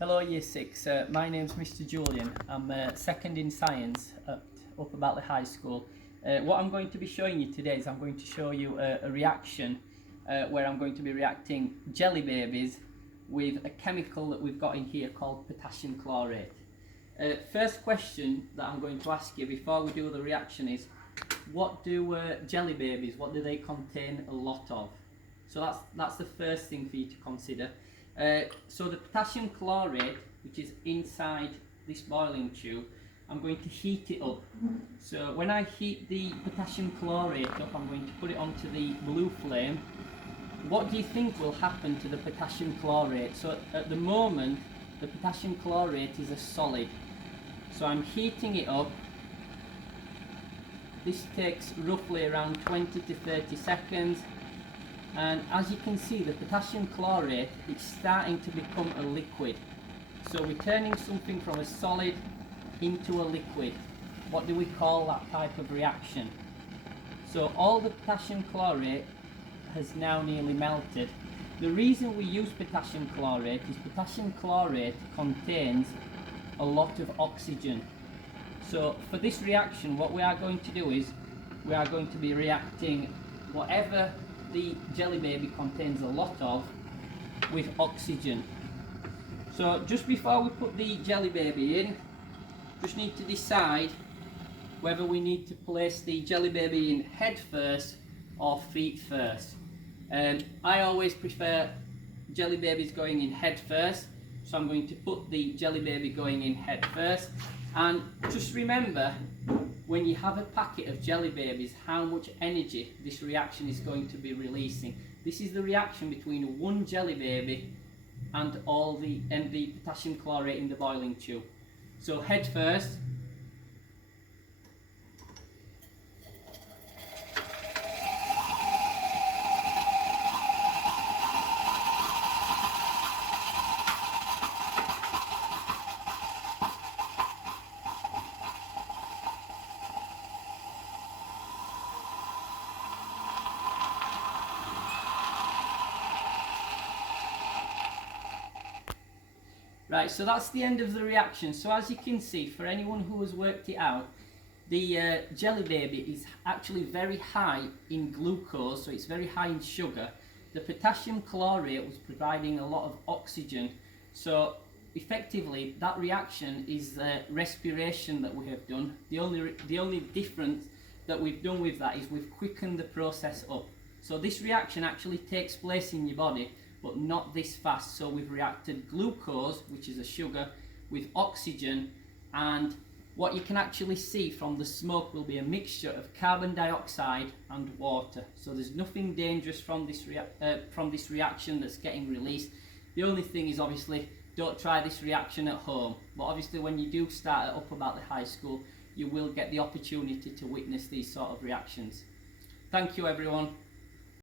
Hello Year 6, my name's Mr Julian. I'm second in science at Upper Batley High School. What I'm going to be showing you today is I'm going to show you a reaction where I'm going to be reacting jelly babies with a chemical that we've got in here called potassium chlorate. First question that I'm going to ask you before we do the reaction is, what do jelly babies, what do they contain a lot of? So that's the first thing for you to consider. So the potassium chlorate, which is inside this boiling tube, I'm going to heat it up. So when I heat the potassium chlorate up, I'm going to put it onto the blue flame. What do you think will happen to the potassium chlorate? So at the moment, the potassium chlorate is a solid. So I'm heating it up. This takes roughly around 20 to 30 seconds. And as you can see, the potassium chlorate is starting to become a liquid. So we're turning something from a solid into a liquid. What do we call that type of reaction? So all the potassium chlorate has now nearly melted. The reason we use potassium chlorate is potassium chlorate contains a lot of oxygen. So for this reaction, what we are going to do is we are going to be reacting whatever the jelly baby contains a lot of with oxygen. So just before we put the jelly baby in, just need to decide whether we need to place the jelly baby in head first or feet first. I always prefer jelly babies going in head first, so I'm going to put the jelly baby going in head first. And just remember, when you have a packet of jelly babies, how much energy this reaction is going to be releasing. This is the reaction between one jelly baby and the potassium chlorate in the boiling tube. So head first. Right, so that's the end of the reaction. So as you can see, for anyone who has worked it out, the jelly baby is actually very high in glucose, so it's very high in sugar. The potassium chlorate was providing a lot of oxygen, so effectively that reaction is respiration that we have done. The only difference that we've done with that is we've quickened the process up. So this reaction actually takes place in your body, but not this fast. So we've reacted glucose, which is a sugar, with oxygen, and what you can actually see from the smoke will be a mixture of carbon dioxide and water. So there's nothing dangerous from this reaction that's getting released. The only thing is, obviously, don't try this reaction at home. But obviously when you do start at Upper Batley High School, you will get the opportunity to witness these sort of reactions. Thank you everyone.